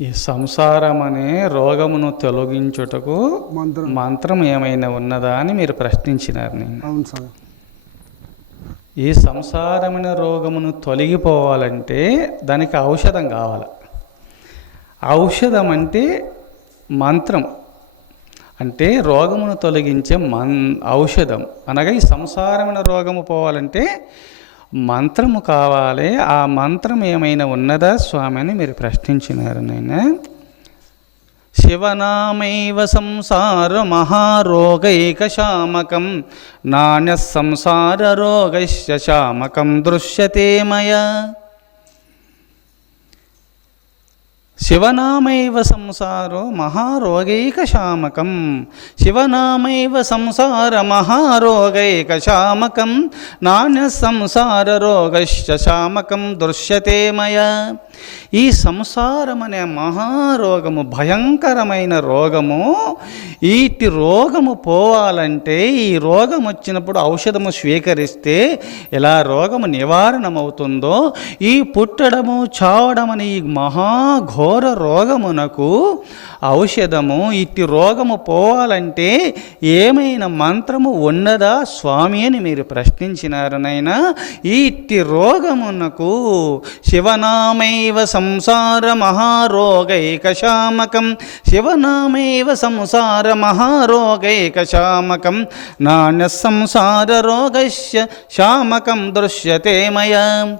ఈ సంసారం అనే రోగమును తొలగించుటకు మంత్రం. మంత్రం ఏమైనా ఉన్నదా అని మీరు ప్రశ్నించినారు నేను ఈ సంసారమైన రోగమును తొలగిపోవాలంటే దానికి ఔషధం కావాలి. ఔషధం అంటే మంత్రం. అంటే రోగమును తొలగించే మన్ ఔషధం. అనగా ఈ సంసారమైన రోగము పోవాలంటే మంత్రము కావాలి ఆ మంత్రం ఏమైనా ఉన్నదా స్వామి అని మీరు ప్రశ్నించినారు నేను. శివనామైవ సంసార మహారోగైకశామకం నాణ్య సంసార రోగశ శామకం దృశ్యతే మయా. శివనామైవ సంసారో మహారోగైకశామకం. శివనామైవ సంసార మహారోగైకశామకం. నాణ్య సంసార రోగశ్చ శామకం దృశ్యతే మయా. ఈ సంసారం అనే మహారోగము భయంకరమైన రోగము ఈటి రోగము పోవాలంటే ఈ రోగం వచ్చినప్పుడు ఔషధము స్వీకరిస్తే ఎలా రోగము నివారణమవుతుందో ఈ పుట్టడము చావడం అనే ఈ మహాఘోర రోగమునకు ఔషధము ఇట్టి రోగము పోవాలంటే ఏమైనా మంత్రము ఉన్నదా స్వామి అని మీరు ప్రశ్నించినారనైనా ఇట్టి రోగమునకు శివనామైవ సంసార మహారోగైకశామకం శివనామైవ సంసార మహారోగైకశామకం నాణ్య సంసార రోగస్య శామకం దృశ్యతే మయా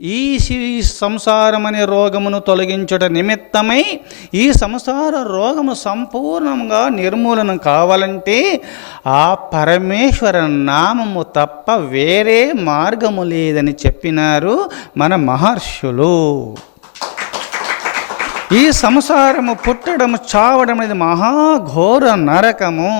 ఈ సంసారమనే రోగమును తొలగించుట నిమిత్తమై ఈ సంసార రోగము సంపూర్ణంగా నిర్మూలన కావాలంటే ఆ పరమేశ్వర నామము తప్ప వేరే మార్గము లేదని చెప్పినారు మన మహర్షులు। ఈ సంసారము పుట్టడము చావడం అనేది మహాఘోర నరకము.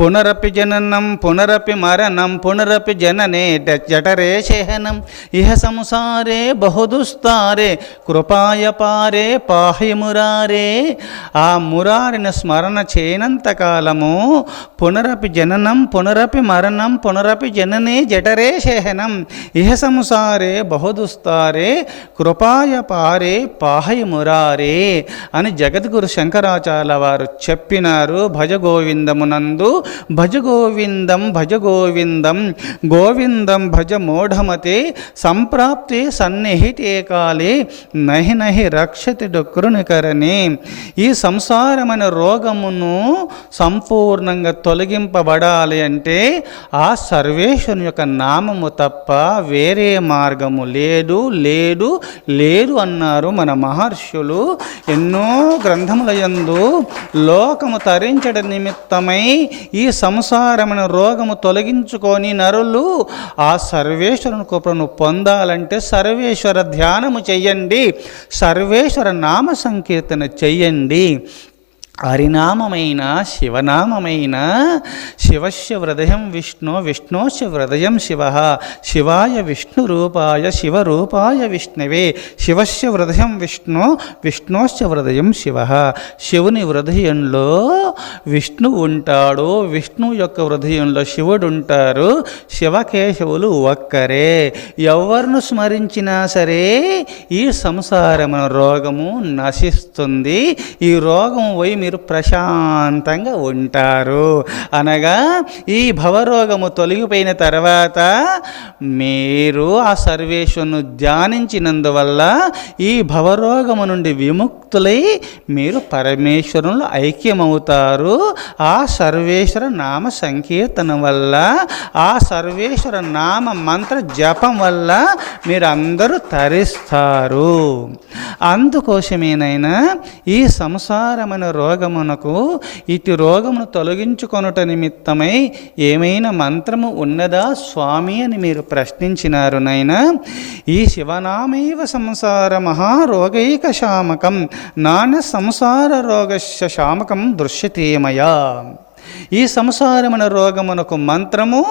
పునరపి జననం పునరపి మరణం పునరపి జననే జఠరే శహనం ఇహ సంసారే బహుదుస్తారే కృపాయ పారే పాహి మురారే. ఆ మురారిని స్మరణ చేయనంత కాలము పునరపి జననం పునరపి మరణం పునరపి జననే జఠరే శహనం ఇహ సంసారే బహుదుస్తారే కృపాయ పారే పాహి మురారే. అని జగద్గురు శంకరాచార్య వారు చెప్పినారు. భజ భజగోవిందం భజ గోవిందం భజ గోవిందం గోవిందం మూఢమతే సంప్రాప్తి సన్నిహితే కాలే నహి నహి రక్షతి డొక్రునికరని ఈ సంసారమైన రోగమును సంపూర్ణంగా తొలగింపబడాలి అంటే ఆ సర్వేశ్వరుని యొక్క నామము తప్ప వేరే మార్గము లేదు లేదు లేదు అన్నారు మన మహర్షులు. ఎన్నో గ్రంథములయందు లోకము తరించడ నిమిత్తమై ఈ సంసారమైన రోగము తొలగించుకొని నరులు ఆ సర్వేశ్వరుని కృపను పొందాలంటే సర్వేశ్వర ధ్యానము చెయ్యండి సర్వేశ్వర నామ సంకీర్తన చెయ్యండి. హరినామమైన శివనామమైన శివస్య హృదయం విష్ణు విష్ణోశ హృదయం శివ శివాయ విష్ణు రూపాయ శివరూపాయ విష్ణవే శివస్య హృదయం విష్ణు విష్ణోశ హృదయం శివ. శివుని హృదయంలో విష్ణు ఉంటాడు విష్ణు యొక్క హృదయంలో శివుడు ఉంటారు శివకేశవులు ఒక్కరే. ఎవరిను స్మరించినా సరే ఈ సంసారమైన రోగము నశిస్తుంది ఈ రోగం పోయి మీరు ప్రశాంతంగా ఉంటారు. అనగా ఈ భవరోగము తొలగిపోయిన తర్వాత మీరు ఆ సర్వేశ్వరును ధ్యానించినందువల్ల ఈ భవరోగము నుండి విముక్తులై మీరు పరమేశ్వరులు ఐక్యమవుతారు. ఆ సర్వేశ్వర నామ సంకీర్తన వల్ల ఆ సర్వేశ్వర నామ మంత్ర జపం వల్ల మీరు అందరూ తరిస్తారు. అందుకోసమేనైనా ఈ సంసారమైన రోగమునకు ఇటు రోగమును తొలగించుకొనుట నిమిత్తమై ఏమైనా మంత్రము ఉన్నదా స్వామి అని మీరు ప్రశ్నించినారు నైనా ఈ శివనామైవ సంసార మహారోగైక శామకం నాన సంసార రోగ శామకం దృశ్యతేమయా ఈ సంసారమున రోగమునకు మంత్రము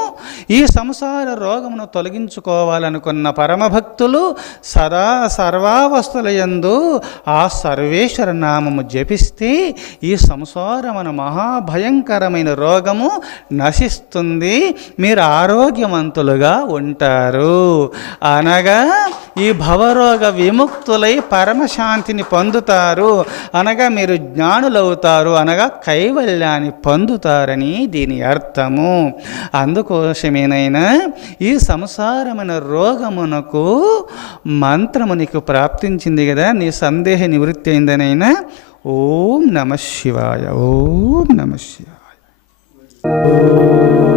ఈ సంసార రోగమును తొలగించుకోవాలనుకున్న పరమభక్తులు సదా సర్వావస్థల యందు ఆ సర్వేశ్వర నామము జపిస్తే ఈ సంసారమున మహాభయంకరమైన రోగము నశిస్తుంది. మీరు ఆరోగ్యవంతులుగా ఉంటారు. అనగా ఈ భవరోగ విముక్తులై పరమశాంతిని పొందుతారు. అనగా మీరు జ్ఞానులవుతారు. అనగా కైవల్యాన్ని పొందుతారని దీని అర్థము. అందుకోసమేనైనా ఈ సంసారమైన రోగమునకు మంత్రము నీకు ప్రాప్తించింది కదా నీ సందేహ నివృత్తి అయిందనైనా ఓం నమ శివాయ ఓం నమ శివాయ. ఓం